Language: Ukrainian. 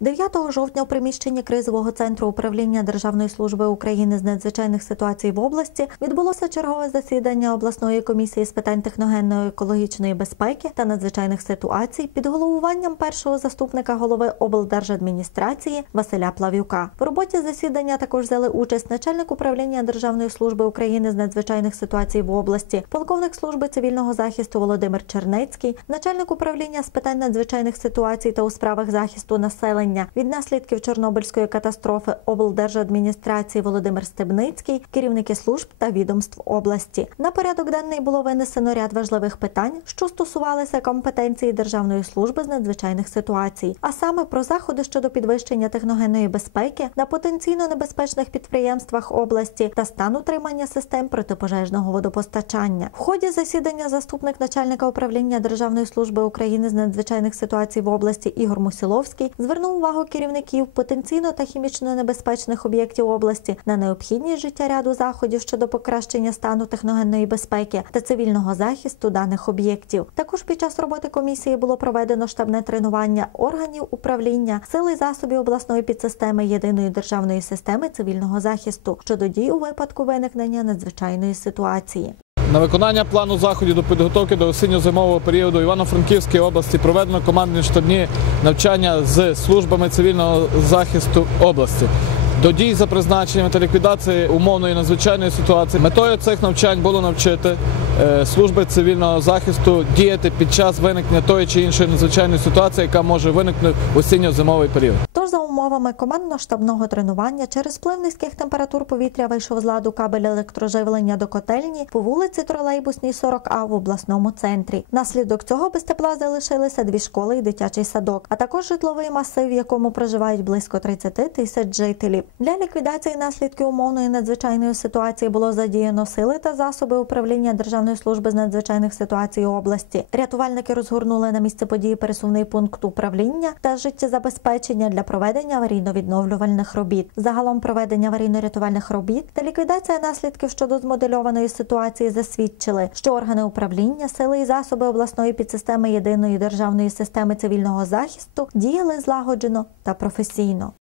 9 жовтня у приміщенні кризового центру управління Державної служби України з надзвичайних ситуацій в області відбулося чергове засідання обласної комісії з питань техногенної екологічної безпеки та надзвичайних ситуацій під головуванням першого заступника голови облдержадміністрації Василя Плавюка. В роботі засідання також взяли участь начальник управління Державної служби України з надзвичайних ситуацій в області, полковник служби цивільного захисту Володимир Чернецький, начальник управління з питань надзвичайних ситуацій та у справах захисту населення від наслідків Чорнобильської катастрофи облдержадміністрації Володимир Стебницький, керівники служб та відомств області. На порядок денний було винесено ряд важливих питань, що стосувалися компетенції Державної служби з надзвичайних ситуацій, а саме про заходи щодо підвищення техногенної безпеки на потенційно небезпечних підприємствах області та стан утримання систем протипожежного водопостачання. В ході засідання заступник начальника управління Державної служби України з надзвичайних ситуацій в області Ігор Мусіловський звернув увагу керівників потенційно та хімічно небезпечних об'єктів області на необхідність життя ряду заходів щодо покращення стану техногенної безпеки та цивільного захисту даних об'єктів. Також під час роботи комісії було проведено штабне тренування органів управління сили і засобів обласної підсистеми єдиної державної системи цивільного захисту щодо дій у випадку виникнення надзвичайної ситуації. На виконання плану заходів до підготовки до осінньо-зимового періоду Івано-Франківській області проведено командні штабні навчання з службами цивільного захисту області. До дій за призначенням та ліквідації умовної надзвичайної ситуації метою цих навчань було навчити е, служби цивільного захисту діяти під час виникнення тої чи іншої надзвичайної ситуації, яка може виникнути в осінньо-зимовий період. Умовами командно-штабного тренування через вплив низьких температур повітря вийшов з ладу кабель електроживлення до котельні по вулиці Тролейбусній 40А в обласному центрі. Наслідок цього без тепла залишилися дві школи і дитячий садок, а також житловий масив, в якому проживають близько 30 тисяч жителів. Для ліквідації наслідків умовної надзвичайної ситуації було задіяно сили та засоби управління Державної служби з надзвичайних ситуацій області. Рятувальники розгорнули на місце події пересувний пункт управління та життєзабезпечення для проведення аварійно-відновлювальних робіт. Загалом проведення аварійно-рятувальних робіт та ліквідація наслідків щодо змодельованої ситуації засвідчили, що органи управління, сили і засоби обласної підсистеми єдиної державної системи цивільного захисту діяли злагоджено та професійно.